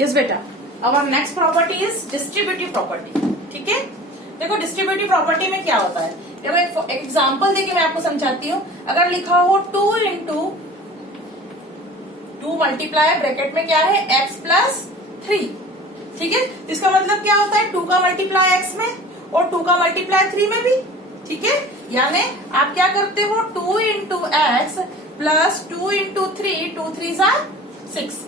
Yes बेटा, our next property is distributive property. ठीक है, देखो डिस्ट्रीब्यूटिव प्रॉपर्टी में क्या होता है, देखो एक एग्जाम्पल देके मैं आपको समझाती हूँ। अगर लिखा हो 2 इंटू 2 मल्टीप्लाई ब्रैकेट में क्या है x प्लस 3, ठीक है, इसका मतलब क्या होता है 2 का मल्टीप्लाई x में और 2 का मल्टीप्लाई 3 में भी। ठीक है, यानी आप क्या करते हो 2 इंटू एक्स प्लस 2 इंटू 3, 2 3 6,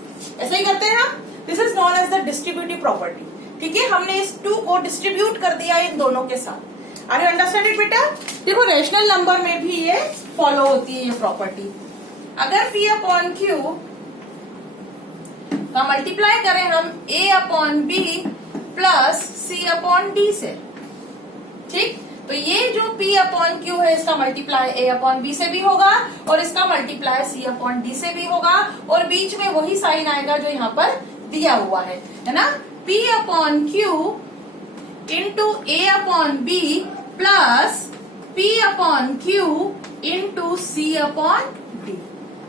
ऐसे ही करते हैं हम। This is known as the distributive property. ठीक है, हमने इस 2 को डिस्ट्रीब्यूट कर दिया इन दोनों के साथ। आर यू अंडरस्टैंड इट बेटा? देखो रेशनल नंबर में भी ये फॉलो होती है ये प्रॉपर्टी। अगर P अपॉन Q का मल्टीप्लाई करें हम A upon B plus C upon D से, ठीक, तो ये जो P अपॉन Q है इसका मल्टीप्लाई A अपॉन B से भी होगा और इसका मल्टीप्लाई C अपॉन D से भी होगा और बीच में वही साइन आएगा जो यहाँ पर दिया हुआ है ना, P upon Q into A upon B plus P upon Q into C upon D।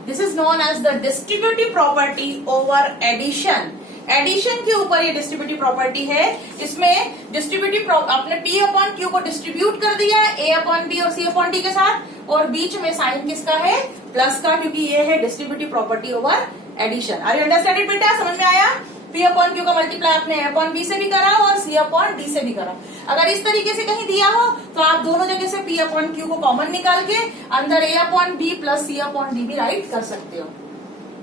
This is known as the distributive property over addition. Addition के ऊपर ये डिस्ट्रीब्यूटिव प्रॉपर्टी है। इसमें डिस्ट्रीब्यूटिव आपने P अपॉन Q को distribute कर दिया है A अपॉन B और C अपॉन D के साथ और बीच में साइन किसका है, प्लस का, क्योंकि ये है distributive property over addition. Are you understand it बेटा? समझ में आया? P अपॉन Q का मल्टीप्लाई आपने A अपॉन B से भी करा और C अपॉन D से भी करा। अगर इस तरीके से कहीं दिया हो तो आप दोनों जगह से P अपॉन Q को कॉमन निकाल के अंदर A upon B plus C upon D भी राइट कर सकते हो।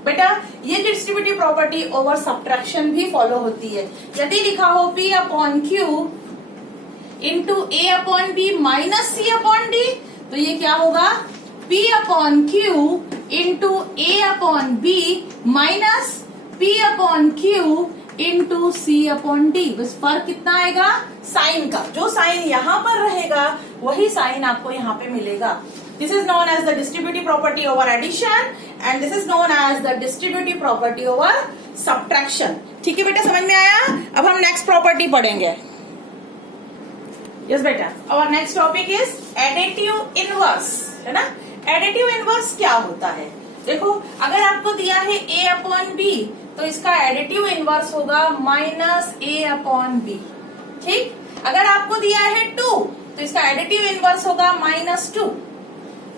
बेटा ये डिस्ट्रीब्यूटिव प्रॉपर्टी ओवर सब्ट्रैक्शन भी फॉलो होती है। यदि लिखा हो P upon Q into A upon B minus C upon D, तो ये क्या होगा P upon Q into A upon B minus P upon Q into C upon D। बस फर्क कितना आएगा, साइन का। जो साइन यहाँ पर रहेगा वही साइन आपको यहाँ पे मिलेगा। This is known as the distributive property over addition and this is known as the distributive property over subtraction। ठीक है बेटा, समझ में आया? अब हम नेक्स्ट प्रॉपर्टी पढ़ेंगे। यस बेटा, our next topic is additive inverse, है ना? additive inverse क्या होता है? देखो अगर आपको दिया है A अपॉन B तो इसका एडिटिव इनवर्स होगा माइनस A अपॉन B। ठीक, अगर आपको दिया है 2 तो इसका एडिटिव इनवर्स होगा माइनस 2।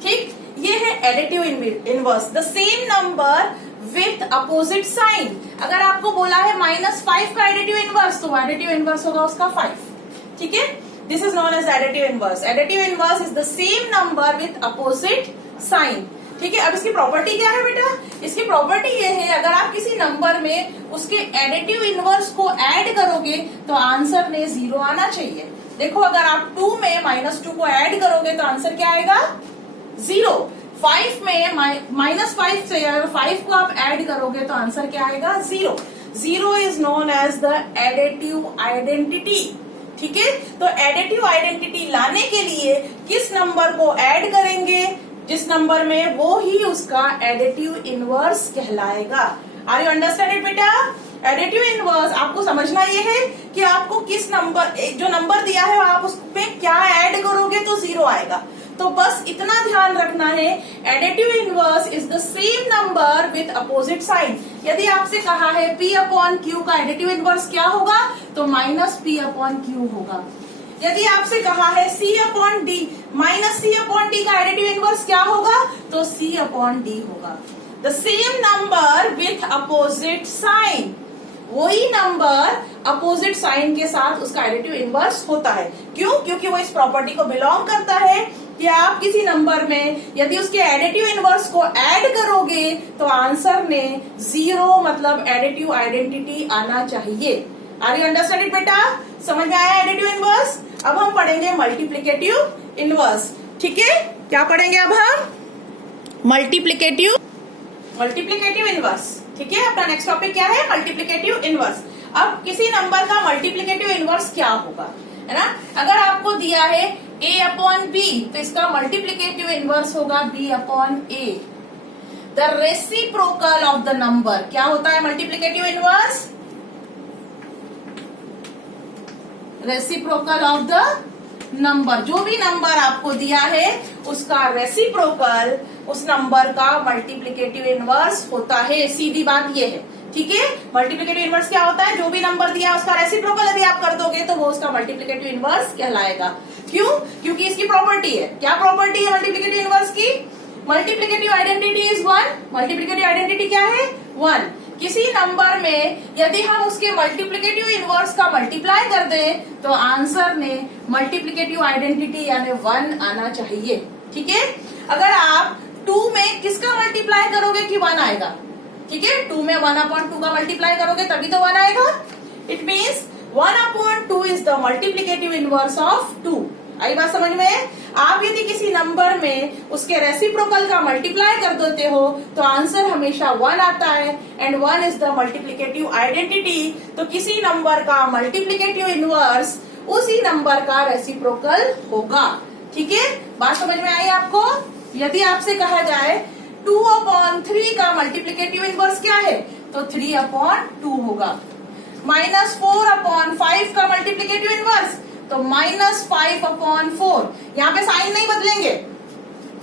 ठीक, ये है additive inverse, the same number with opposite sign. अगर आपको बोला है -5 का एडिटिव इनवर्स तो एडिटिव इनवर्स होगा उसका 5। ठीक है, this is known as additive inverse. Additive inverse is the same number with opposite sign. ठीक है, अब इसकी प्रॉपर्टी क्या है बेटा? इसकी प्रॉपर्टी ये है अगर आप किसी नंबर में उसके एडिटिव इनवर्स को ऐड करोगे तो आंसर में 0 आना चाहिए। देखो अगर आप 2 में -2 को ऐड करोगे तो आंसर क्या आएगा, 0। 5 में -5 से अगर 5 को आप ऐड करोगे तो आंसर क्या आएगा, 0। 0 is known as the additive identity. ठीक है, तो एडिटिव आइडेंटिटी लाने के लिए किस नंबर को ऐड करेंगे, जिस नंबर में वो ही उसका एडिटिव इनवर्स कहलाएगा। आर यू अंडरस्टैंड इट बेटा? एडिटिव इनवर्स आपको समझना ये है कि आपको किस नंबर, जो नंबर दिया है आप उसमें क्या ऐड करोगे तो 0 आएगा। तो बस इतना ध्यान रखना है, additive inverse is the same number with opposite sign. यदि आपसे कहा है P अपॉन Q का एडिटिव इनवर्स क्या होगा तो माइनस P अपॉन Q होगा। यदि आपसे कहा है C upon D minus C upon D का एडिटिव इनवर्स क्या होगा तो C अपॉन D होगा। The same number with opposite sign, वही नंबर अपोजिट साइन के साथ उसका एडिटिव इनवर्स होता है। क्यों? क्योंकि वो इस प्रॉपर्टी को बिलोंग करता है कि आप किसी नंबर में यदि उसके एडिटिव इनवर्स को ऐड करोगे तो आंसर में 0 मतलब एडिटिव आइडेंटिटी आना चाहिए। आर यू अंडरस्टैंड इट बेटा? समझ में आया एडिटिव इनवर्स? अब हम पढ़ेंगे मल्टीप्लिकेटिव इनवर्स। ठीक है, क्या पढ़ेंगे अब हम? Multiplicative inverse. ठीक है, अपना नेक्स्ट टॉपिक क्या है, मल्टीप्लिकेटिव इनवर्स। अब किसी नंबर का मल्टीप्लिकेटिव इनवर्स क्या होगा, है ना? अगर आपको दिया है A अपॉन B तो इसका मल्टीप्लिकेटिव इनवर्स होगा B upon A। The reciprocal of the number क्या होता है multiplicative inverse? Reciprocal of the number, जो भी नंबर आपको दिया है उसका रेसिप्रोकल उस नंबर का मल्टीप्लिकेटिव इनवर्स होता है। सीधी बात ये है। ठीक है। मल्टीप्लिकेटिव इनवर्स क्या होता है, जो भी नंबर दिया है उसका रेसिप्रोकल यदि आप कर दोगे तो वो उसका मल्टीप्लिकेटिव इनवर्स कहलाएगा। क्यों, क्योंकि इसकी प्रॉपर्टी है, क्या प्रॉपर्टी है मल्टीप्लिकेटिव इनवर्स की, multiplicative identity is 1। Multiplicative identity क्या है, 1। किसी नंबर में यदि हम उसके मल्टीप्लिकेटिव इनवर्स का मल्टीप्लाई कर दें तो आंसर में मल्टीप्लिकेटिव आइडेंटिटी यानी 1 आना चाहिए। ठीक है, अगर आप 2 में किसका मल्टीप्लाई करोगे कि 1 आएगा, ठीक है, 2 में 1/2 का मल्टीप्लाई करोगे तभी तो 1 आएगा। It means 1/2 is the multiplicative inverse of 2। आई बात समझ में। आप यदि किसी नंबर में उसके रेसिप्रोकल का मल्टीप्लाई कर देते हो तो आंसर हमेशा 1 आता है and 1 is the multiplicative identity. तो किसी नंबर का मल्टीप्लिकेटिव इनवर्स उसी नंबर का रेसिप्रोकल होगा। ठीक है, बात समझ में आई आपको। यदि आपसे कहा जाए 2/3 का मल्टीप्लिकेटिव इनवर्स क्या है तो 3/2 होगा। -4/5 का मल्टीप्लिकेटिव इनवर्स तो -5/4। यहाँ पे साइन नहीं बदलेंगे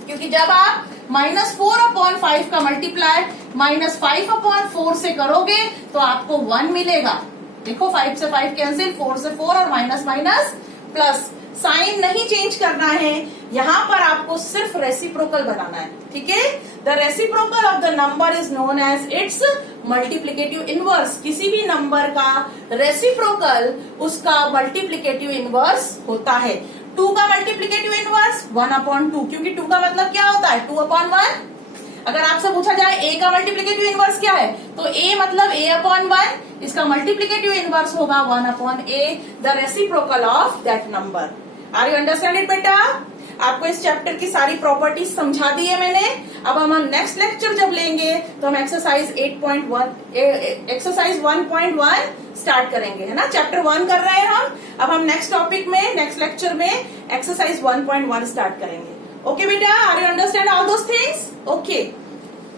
क्योंकि जब आप -4/5 का मल्टीप्लाई -5/4 से करोगे तो आपको 1 मिलेगा। देखो 5 से 5 कैंसिल, 4 से 4 और माइनस माइनस प्लस। साइन नहीं चेंज करना है, यहाँ पर आपको सिर्फ रेसिप्रोकल बनाना है। ठीक है, the reciprocal of the number is known as its multiplicative inverse. किसी भी नंबर का रेसिप्रोकल उसका मल्टीप्लिकेटिव इनवर्स होता है। 2 का मल्टीप्लिकेटिव इनवर्स 1/2, क्योंकि 2 का मतलब क्या होता है 2/1। अगर आपसे पूछा जाए a का मल्टीप्लिकेटिव इनवर्स क्या है तो a मतलब a/1, इसका मल्टीप्लिकेटिव इनवर्स होगा 1/a, the reciprocal of that number. Are you understand it बेटा। आपको इस चैप्टर की सारी प्रॉपर्टीज समझा दी है मैंने। अब हम नेक्स्ट लेक्चर जब लेंगे तो हम एक्सरसाइज 1.1 स्टार्ट करेंगे, है ना। चैप्टर 1 कर रहे हैं हम, अब हम नेक्स्ट टॉपिक में नेक्स्ट लेक्चर में एक्सरसाइज 1.1 स्टार्ट करेंगे। ओके बेटा, are you understand all those things. Okay.